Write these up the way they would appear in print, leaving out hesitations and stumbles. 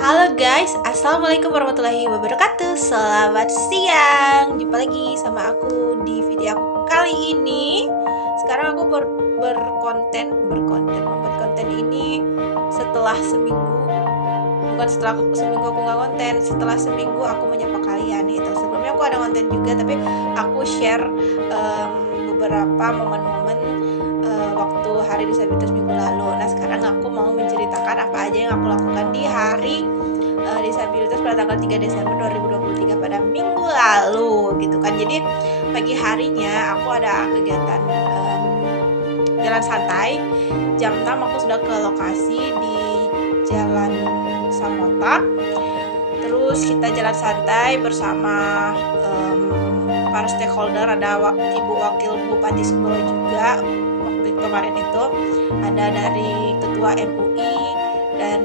Halo guys, assalamualaikum warahmatullahi wabarakatuh. Selamat siang. Jumpa lagi sama aku di video aku kali ini. Sekarang aku membuat konten ini setelah seminggu. Bukan setelah seminggu aku nggak konten, setelah seminggu aku menyapa kalian itu. Sebelumnya aku ada konten juga, tapi aku share beberapa momen-momen waktu hari disabilitas minggu lalu. Nah sekarang aku mau menceritakan apa aja yang aku lakukan di hari disabilitas pada tanggal 3 Desember 2023 pada minggu lalu gitu kan. Jadi pagi harinya aku ada kegiatan jalan santai. Jam 6 aku sudah ke lokasi di Jalan Samota. Terus kita jalan santai bersama para stakeholder, ada Ibu Wakil Bupati Sumbawa juga waktu kemarin itu, ada dari Ketua MUI dan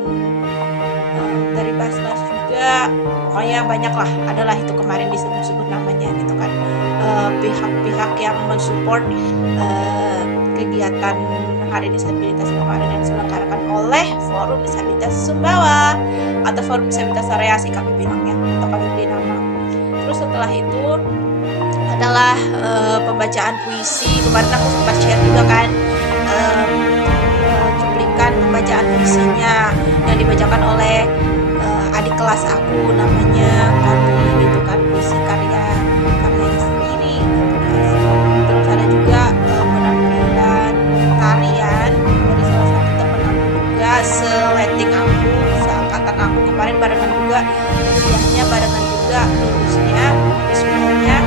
dari Basnas juga, pokoknya banyak lah, adalah itu kemarin disebut-sebut namanya gitu kan, pihak-pihak yang mensupport kegiatan Hari Disabilitas kemarin yang diselenggarakan oleh Forum Disabilitas Sumbawa atau Forum Disabilitas Areasi kami bilangnya, atau kami beri nama. Terus setelah itu adalah pembacaan puisi. Kemarin aku sempat share juga kan cuplikan pembacaan puisinya yang dibacakan oleh adik kelas aku, namanya Kodri gitu kan, puisi karyanya sendiri gitu guys. Terus ada juga penampilan tarian dari salah satu temen aku juga, seleting aku, seangkatan aku, kemarin barengan juga kuliahnya, barengan juga lulusnya sebenarnya.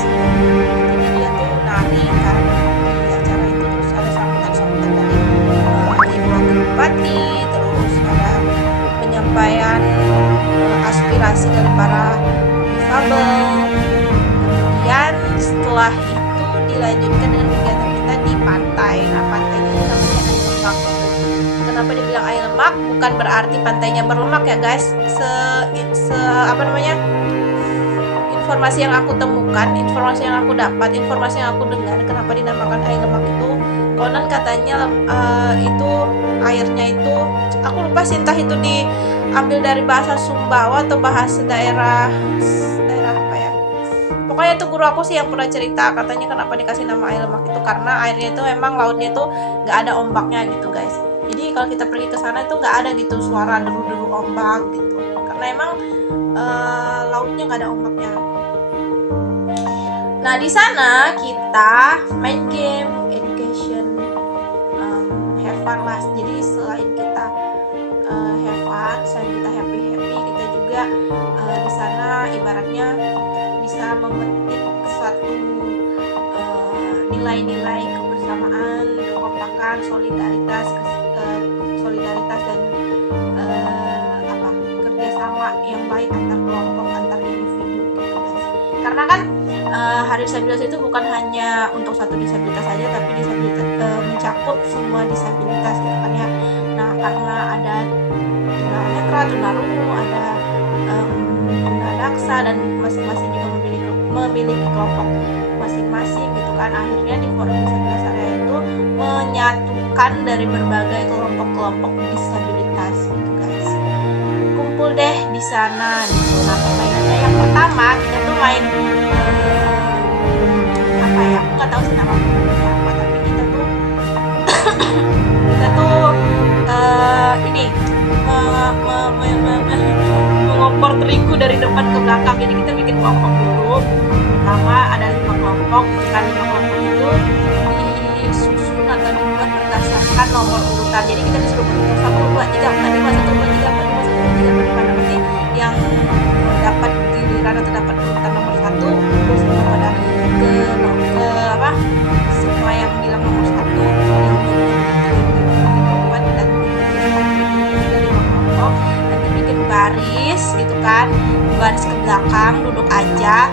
Jadi dia tuh nari kan di acara itu. Terus ada sambutan dari Ibu Wakil Bupati, terus ada penyampaian aspirasi dari para difabel. Kemudian setelah itu dilanjutkan dengan kegiatan kita di pantai. Nah pantainya itu namanya Air Lemak. Kenapa dibilang air lemak? Bukan berarti pantainya berlemak ya guys. Informasi yang aku temukan, informasi yang aku dapat, informasi yang aku dengar, kenapa dinamakan air lemak itu, konon katanya itu airnya itu, aku lupa sih, entah itu diambil dari bahasa Sumbawa atau bahasa daerah apa ya. Pokoknya itu guru aku sih yang pernah cerita, katanya kenapa dikasih nama air lemak itu karena airnya itu emang lautnya itu nggak ada ombaknya gitu guys. Jadi kalau kita pergi ke sana itu nggak ada gitu suara deru-deru ombak gitu, karena emang lautnya nggak ada ombaknya. Nah di sana kita main game, education, have fun lah. Jadi selain kita have fun, selain kita happy, kita juga di sana ibaratnya bisa memetik suatu nilai-nilai kebersamaan, kekompakan, solidaritas dan kerjasama yang baik antar kelompok, antar individu gitu guys. Karena kan Hari Disabilitas itu bukan hanya untuk satu disabilitas saja, tapi disabilitas mencakup semua disabilitas gitu kan ya. Nah karena ada tunanetra, tunarungu, ada tunadaksa, dan masing-masing juga memiliki kelompok masing-masing gitu kan. Akhirnya di Forum Disabilitas Area itu menyatukan dari berbagai kelompok-kelompok disabilitas gitu guys. Kumpul deh di sana gitu. Nah permainannya yang pertama kita tuh main apa ya, aku nggak tahu sih nama permainannya apa, tapi kita tuh ini mengopor terigu dari depan ke belakang. Jadi kita bikin kelompok dulu. Pertama ada 5 kelompok. Kan 5 kelompok itu disusun atau dibuat berdasarkan nomor urutan. Jadi kita disuruh berhitung 1, 2, 3, 4, 5, 1, 2, 3, 4, 5, 1, 2, 3, 4, 5. Nanti yang dapat giliran atau dapat urutan nomor 1 terus semua pada ke semua yang bilang nomor 1 yang buat dan dari kelompok. Nanti bikin baris gitu kan, baris ke belakang, duduk aja,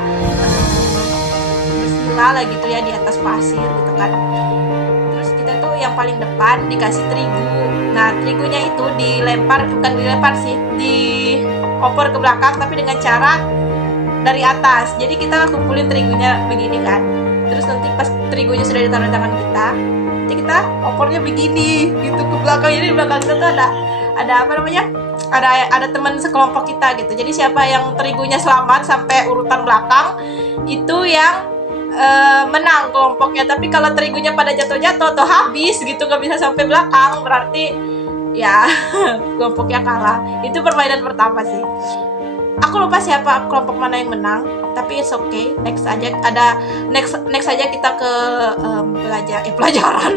bersila lah gitu ya di atas pasir gitu kan. Terus kita tuh yang paling depan dikasih terigu. Nah terigunya itu bukan dilempar sih, dioper ke belakang tapi dengan cara dari atas. Jadi kita kumpulin terigunya begini kan, terus nanti pas terigunya sudah ditaruh di tangan kita, nanti kita opornya begini gitu ke belakang. Jadi di belakang kita tuh ada apa namanya, ada teman sekelompok kita gitu. Jadi siapa yang terigunya selamat sampai urutan belakang itu yang menang kelompoknya. Tapi kalau terigunya pada jatuh-jatuh atau habis gitu nggak bisa sampai belakang, berarti ya kelompoknya kalah. Itu permainan pertama sih. Aku lupa siapa kelompok mana yang menang, tapi it's okay. Next aja aja kita ke pelajaran.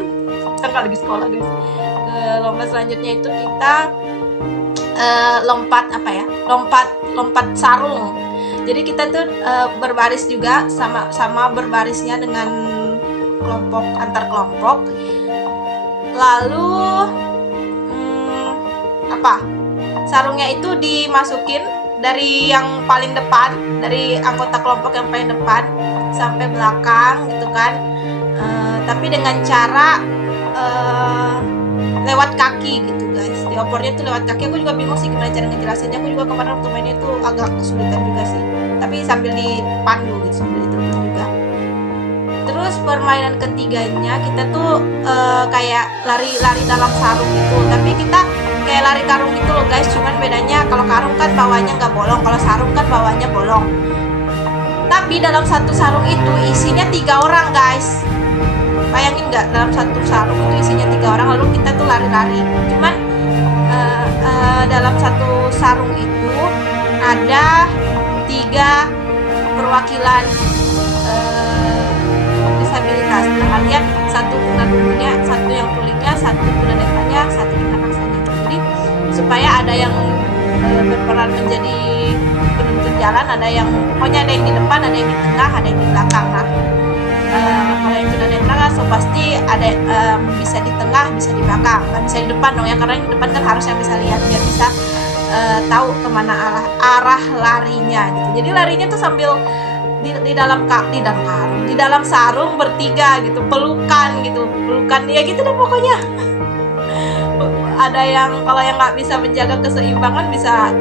Kita nggak lagi sekolah guys. Ke lomba selanjutnya itu kita lompat sarung. Jadi kita tuh berbaris juga, sama berbarisnya dengan kelompok antar kelompok. Lalu sarungnya itu dimasukin dari yang paling depan, dari anggota kelompok yang paling depan sampai belakang gitu kan. Tapi dengan cara lewat kaki gitu guys. Diopornya tuh lewat kaki. Aku juga bingung sih gimana cara ngejelasinnya. Aku juga kemarin waktu mainnya tuh agak kesulitan juga sih. Tapi sambil dipandu gitu, sambil dituntun juga. Terus permainan ketiganya kita tuh kayak lari dalam sarung gitu. Tapi kita kayak lari karung gitu loh guys. Cuman bedanya kalau karung kan bawahnya nggak bolong, kalau sarung kan bawahnya bolong. Tapi dalam satu sarung itu isinya 3 orang guys. Bayangin nggak, dalam satu sarung itu isinya 3 orang, lalu kita tuh lari-lari. Cuman dalam satu sarung itu ada 3 perwakilan disabilitas. Artinya satu tunarungunya, satu yang tulingnya, satu tunanetranya, satu tunaraksanya. Jadi supaya ada yang berperan menjadi penuntun jalan, ada yang pokoknya ada yang di depan, ada yang di tengah, ada yang di belakang. Nah, kalau yang tunanetra kan so pasti ada bisa di tengah, bisa di belakang, nggak bisa di depan dong ya, karena yang di depan kan harus yang bisa lihat biar bisa tahu kemana arah larinya gitu. Jadi larinya tuh sambil di dalam sarung bertiga gitu, pelukan ya gitu deh pokoknya. Ada yang kalau yang nggak bisa menjaga keseimbangan bisa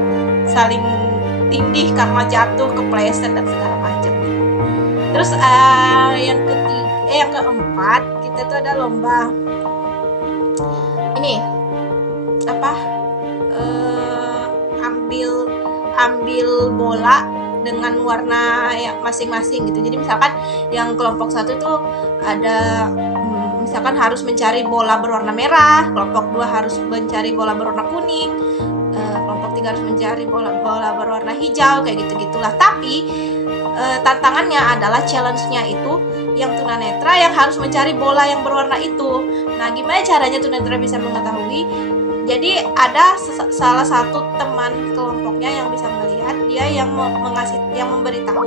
saling tindih karena jatuh, kepleset dan segala macam. Terus yang keempat kita tuh ada lomba ini ambil bola dengan warna yang masing-masing gitu. Jadi misalkan yang kelompok 1 tuh ada misalkan harus mencari bola berwarna merah, kelompok 2 harus mencari bola berwarna kuning, kelompok 3 harus mencari bola berwarna hijau, kayak gitu-gitulah. Tapi tantangannya adalah challenge-nya itu yang tunanetra yang harus mencari bola yang berwarna itu. Nah, gimana caranya tunanetra bisa mengetahui? Jadi ada salah satu teman kelompoknya yang bisa melihat, dia yang memberitahu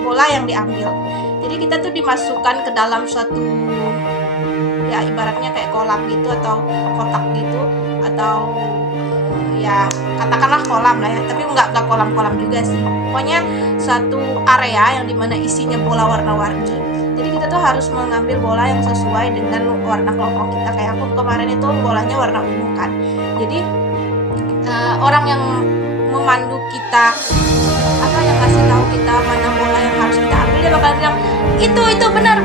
bola yang diambil. Jadi kita tuh dimasukkan ke dalam suatu ya ibaratnya kayak kolam gitu atau kotak gitu, atau ya katakanlah kolam lah ya, tapi nggak kolam-kolam juga sih. Pokoknya suatu area yang dimana isinya bola warna-warni. Jadi kita tuh harus mengambil bola yang sesuai dengan warna kelompok kita. Kayak aku kemarin itu bolanya warna ungu kan. Jadi orang yang memandu kita, yang ngasih tahu kita mana bola yang harus kita ambil, dia bakal bilang itu benar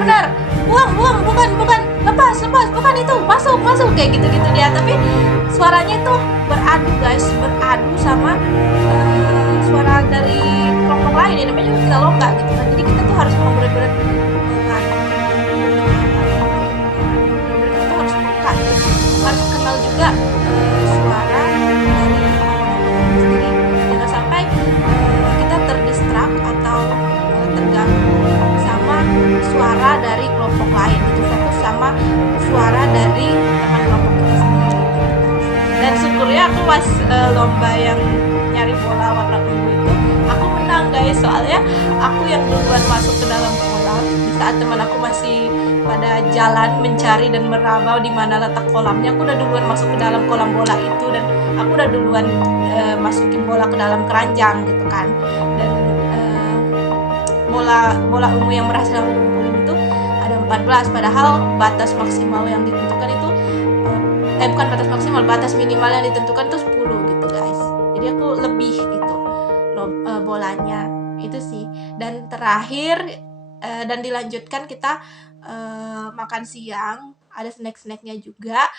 buang bukan lepas bukan itu, masuk kayak gitu dia. Tapi suaranya tuh beradu guys, sama suara dari kelompok lain ya, namanya juga lomba gitu kan. Jadi kita tuh harus benar-benar harus kenal juga suara dari sendiri, jangan sampai kita terdistrak atau terganggu sama suara dari kelompok lain. Itu fokus sama suara dari teman kelompok kita sendiri. Dan syukurnya aku pas lomba yang nyari bola warna ungu itu aku menang guys, soalnya aku yang duluan masuk ke dalam kolam di saat teman aku masih pada jalan mencari dan meraba di mana letak kolamnya. Aku udah duluan masuk ke dalam kolam bola itu, dan aku udah duluan masukin bola ke dalam keranjang gitu kan. Dan bola ungu yang berhasil aku kumpulin itu ada 14, padahal batas maksimal yang ditentukan itu bukan batas maksimal, batas minimal yang ditentukan itu 10 gitu guys. Jadi aku lebih gitu bolanya itu sih. Dan terakhir dan dilanjutkan kita makan siang, ada snack-snacknya juga.